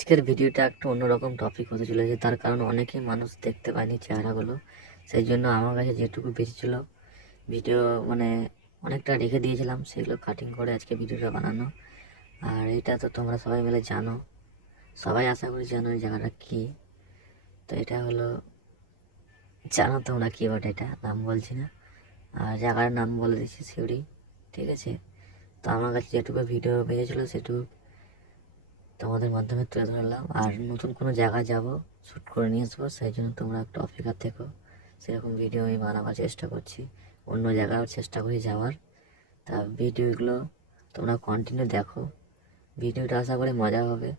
আজকের ভিডিওটা একটু অন্যরকম টপিক হতে চলেছে। তার কারণ অনেকেই মানুষ দেখতে পায়নি চেহারাগুলো। সেই জন্য আমার কাছে যেটুকু বেশি ছিল ভিডিও মানে অনেকটা রেখে দিয়েছিলাম, সেগুলো কাটিং করে আজকে ভিডিওটা বানানো। আর এটা তো তোমরা সবাই মিলে জানো। সবাই আশা করি জানো এই জায়গাটা কী। তো এটা হলো, জানো তোমরা কী বটে এটা? নাম বলছি না। আর জায়গার নাম বলে দিচ্ছি সিউড়ি, ঠিক আছে? তো আমার কাছে যেটুকু ভিডিও বেরিয়েছিলো সেটুকু তোমাদের মাধ্যমে তুলে ধরলাম। আর নতুন কোনো জায়গায় যাব শ্যুট করে নিয়ে আসব, সেই জন্য তোমরা একটু অপেক্ষা থেকো। সেরকম ভিডিও আমি বানাবার চেষ্টা করছি। অন্য জায়গায়ও চেষ্টা করি যাওয়ার। তা ভিডিওগুলো তোমরা কন্টিনিউ দেখো। ভিডিওটা আশা করি মজা হবে।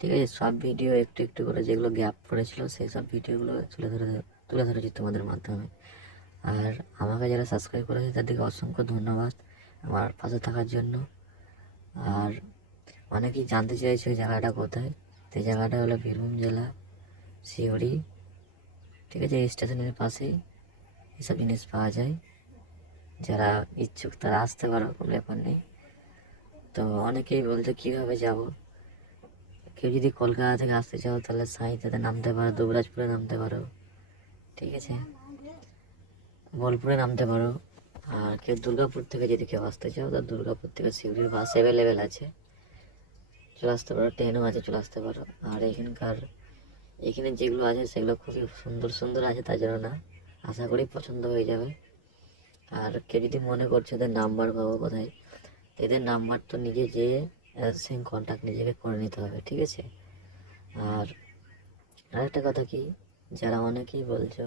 ঠিক আছে, সব ভিডিও একটু একটু করে যেগুলো গ্যাপ পড়েছিল সেই সব ভিডিওগুলো তুলে ধরে, তুলে ধরেছি তোমাদের মাধ্যমে। আর আমাকে যারা সাবস্ক্রাইব করেছে, তাদেরকে অসংখ্য ধন্যবাদ আমার পাশে থাকার জন্য। আর অনেকেই জানতে চাইছে ওই জায়গাটা কোথায়। তো জায়গাটা হলো বীরভূম জেলা শিউড়ি ঠিক আছে স্টেশনের পাশেই এসব জিনিস পাওয়া যায়। যারা ইচ্ছুক তারা আসতে পারো, কোনো ব্যাপার নেই। তো অনেকেই বলছে, কীভাবে যাব? কেউ যদি কলকাতা থেকে আসতে চাও, তাহলে সাঁইতে নামতে পারো, দুবরাজপুরে নামতে পারো। ঠিক আছে, বোলপুরে নামতে পারো। আর কেউ দুর্গাপুর থেকে যদি কেউ আসতে চাও, তা দুর্গাপুর থেকে শিউড়ির বাস অ্যাভেলেবেল আছে। চলে আসতে পারো ট্রেনও আছে, চলে আসতে পারো। আর এখানকার, এখানে যেগুলো আছে, সেগুলো খুবই সুন্দর সুন্দর আছে তার জন্য না, আশা করি পছন্দ হয়ে যাবে। আর কেউ যদি মনে করছে ওদের নাম্বার পাবো কোথায়, এদের নাম্বার তো নিজে যেয়ে সেম কন্ট্যাক্ট নিজেকে করে নিতে হবে, ঠিক আছে? আর আরেকটা কথা কি, যারা অনেকেই বলছো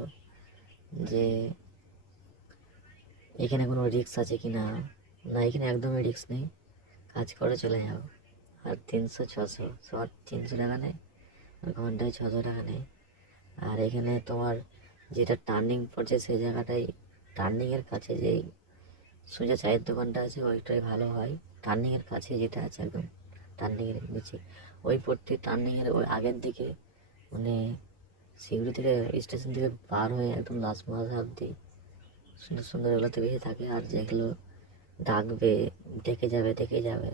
যে, এখানে কোনো রিস্ক আছে কি না না এখানে একদমই রিক্স নেই। কাজ করে চলে যাও। আর তিনশো ছশো সবার তিনশো টাকা নেয়, আর ঘন্টায় ছশো টাকা নেয়। আর এখানে তোমার যেটা টার্নিং পড়ছে সেই জায়গাটায় টার্নিংয়ের কাছে যেই সোজা চায়ের দোকানটা আছে, ওইটাই ভালো হয়। টার্নিংয়ের কাছে যেটা আছে একদম টার্নিংয়ের নিচে। ওই পট্টি টার্নিংয়ের ওই আগের দিকে মানে সিউড়ি থেকে স্টেশন থেকে পার হয়ে একদম লাস্ট মাস অব্দি সুন্দর সুন্দর এগুলোতে বেশি থাকে। আর যেগুলো ডাকবে ডেকে যাবে ডেকে যাবে।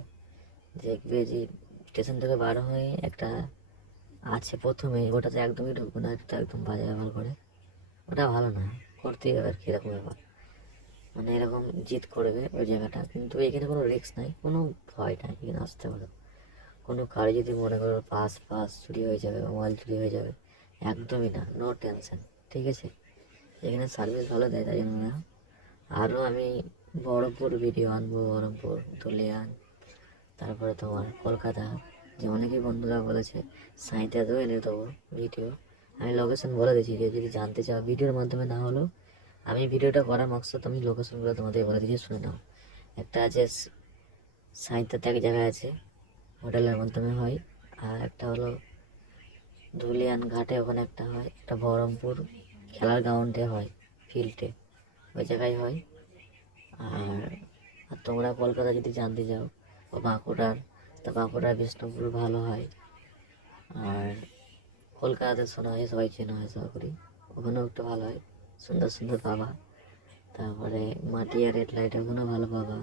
দেখবে যে স্টেশন থেকে বার হয়ে একটা আছে প্রথমে, ওটাতে একদমই ঢুকবো না এটা একদম বাজে ব্যবহার করে। ওটা ভালো না, করতেই হবে আর কি, এরকম ব্যাপার। মানে এরকম জিত করবে ওই জায়গাটা। কিন্তু এখানে কোনো রিস্ক নাই, কোনো ভয় নাই, এখানে আসতে পারো কোনো কারও যদি মনে করো পাস পাস চুরি হয়ে যাবে মোবাইল চুরি হয়ে যাবে, একদমই না নো টেনশন ঠিক আছে? এখানে সার্ভিস ভালো দেয় তাই জন্য আরও আমি বড়পুর ভিডিও আনব, বহরমপুর ধুলিয়ান তারপরে তোমার কলকাতা, যে অনেকেই বন্ধুরা বলেছে সাঁইতেও এনে দেবো ভিডিও আমি লোকেশন বলে দিয়েছি যে যদি জানতে চাও ভিডিওর মাধ্যমে না হলেও আমি ভিডিওটা করার মকসদ আমি লোকেশনগুলো তোমাদের বলে দিয়েছি, শুনে নাও। একটা আছে সাঁইতাতে এক জায়গায় আছে, হোটেলের মাধ্যমে হয়। আর একটা হলো ধুলিয়ান ঘাটে ওখানে একটা হয়, একটা বহরমপুর খেলার গ্রাউন্ডে হয় ফিল্ডে ওই জায়গায় হয়। আর তোমরা কলকাতা যদি জানতে যাও বাঁকুড়ার, তা বাঁকুড়ার বিষ্ণুপুর ভালো হয়। আর কলকাতাতে শোনা হয়, সবাই চেনা হয় সবাই করি ওখানেও একটু ভালো হয়, সুন্দর সুন্দর পাবা তারপরে মাটিয়া রেড লাইট ওখানেও ভালো পাবা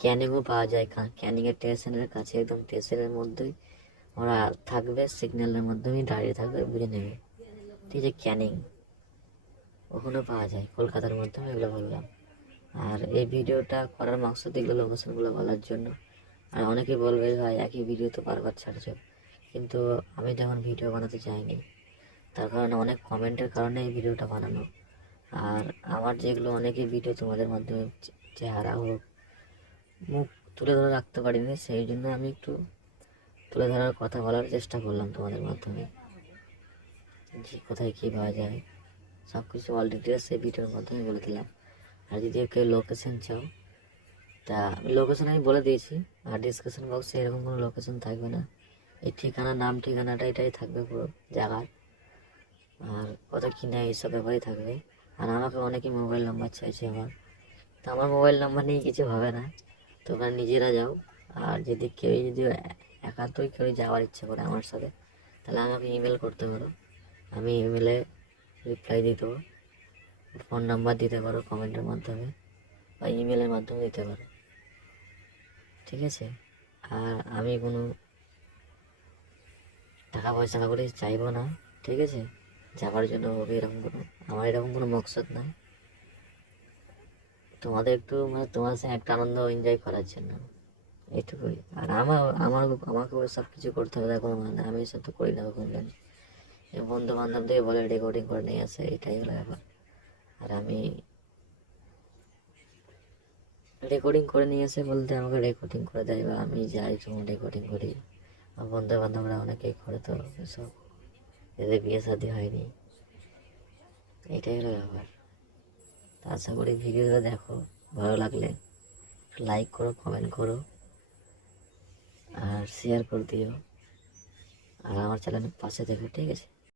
ক্যানিংও পাওয়া যায় ক্যানিংয়ের স্টেশনের কাছে একদম স্টেশনের মধ্যেই। ওরা থাকবে, সিগন্যালের মাধ্যমে দাঁড়িয়ে থাকবে, বুঝে নেবে। ঠিক আছে ক্যানিং, ওখানেও পাওয়া যায়, কলকাতার মাধ্যমে এগুলো বললাম। আর এই ভিডিওটা করার মাকসদ এগুলো লোকেশনগুলো বলার জন্য। আর অনেকে বলবে, ভাই, একই ভিডিও তো বারবার ছাড়ছ। কিন্তু আমি তেমন ভিডিও বানাতে চাইনি। তার কারণে অনেক কমেন্টের কারণে এই ভিডিওটা বানানো। আর আমার যেগুলো অনেকে ভিডিও তোমাদের মাধ্যমে চেহারা হোক মুখ তুলে ধরে রাখতে পারিনি, সেই জন্য আমি একটু তুলে ধরার কথা বলার চেষ্টা করলাম তোমাদের মাধ্যমে। যে কোথায় কী পাওয়া যায়। সব কিছু অল ডিটেলস এই ভিডিওর মাধ্যমে বলে দিলাম। আর যদি কেউ লোকেশন চাও তা লোকেশন আমি বলে দিয়েছি, আর ডিসক্রিপশন বক্সে এরকম কোনো লোকেশন থাকবে না। এই ঠিকানা, নাম, ঠিকানাটা, এটাই থাকবে পুরো জায়গার। আর কত কিনা এইসব ব্যাপারেই থাকবে। আর আমাকে অনেকে মোবাইল নাম্বার চাইছে আমার। তো আমার মোবাইল নাম্বার নিয়ে কিছু হবে না। তোমরা নিজেরা যাও। আর যদি কেউ, যদি একান্তই কেউ যাওয়ার ইচ্ছা করে আমার সাথে, তাহলে আমাকে ইমেল করতে পারো। আমি ইমেলে রিপ্লাই দেবো। ফোন নাম্বার দিতে পারো কমেন্টের মাধ্যমে, বা ইমেলের মাধ্যমে দিতে পারো। ঠিক আছে? আর আমি কোনো টাকা পয়সা না করে চাইব না, ঠিক আছে? যাওয়ার জন্য হবে এরকম কোনো, আমার এরকম কোনো মকসদ নাই। তোমাদের একটু মানে তোমার সাথে একটা আনন্দ এনজয় করার জন্য, এইটুকুই। আর আমার আমার, আমাকে সব কিছু করতে হবে কোনো মানে আমি সব তো করি না কোনো বন্ধু বান্ধব দিয়ে বলে রেকর্ডিং করে নিয়ে আসে, এটাই হলো ব্যাপার। আর আমি রেকর্ডিং করে নিয়ে এসে বলতে আমাকে রেকর্ডিং করে দেয় বা আমি যাই তখন রেকর্ডিং করি। আমার বন্ধু বান্ধবরা অনেকেই করে তো সব। এদের বিয়ে শাদি হয়নি। এটাই হলো ব্যাপার। আশা করি ভিডিওটা দেখো, ভালো লাগলে লাইক করো কমেন্ট করো, আর শেয়ার করে দিও। আর আমার চ্যানেলের পাশে দেখো, ঠিক আছে?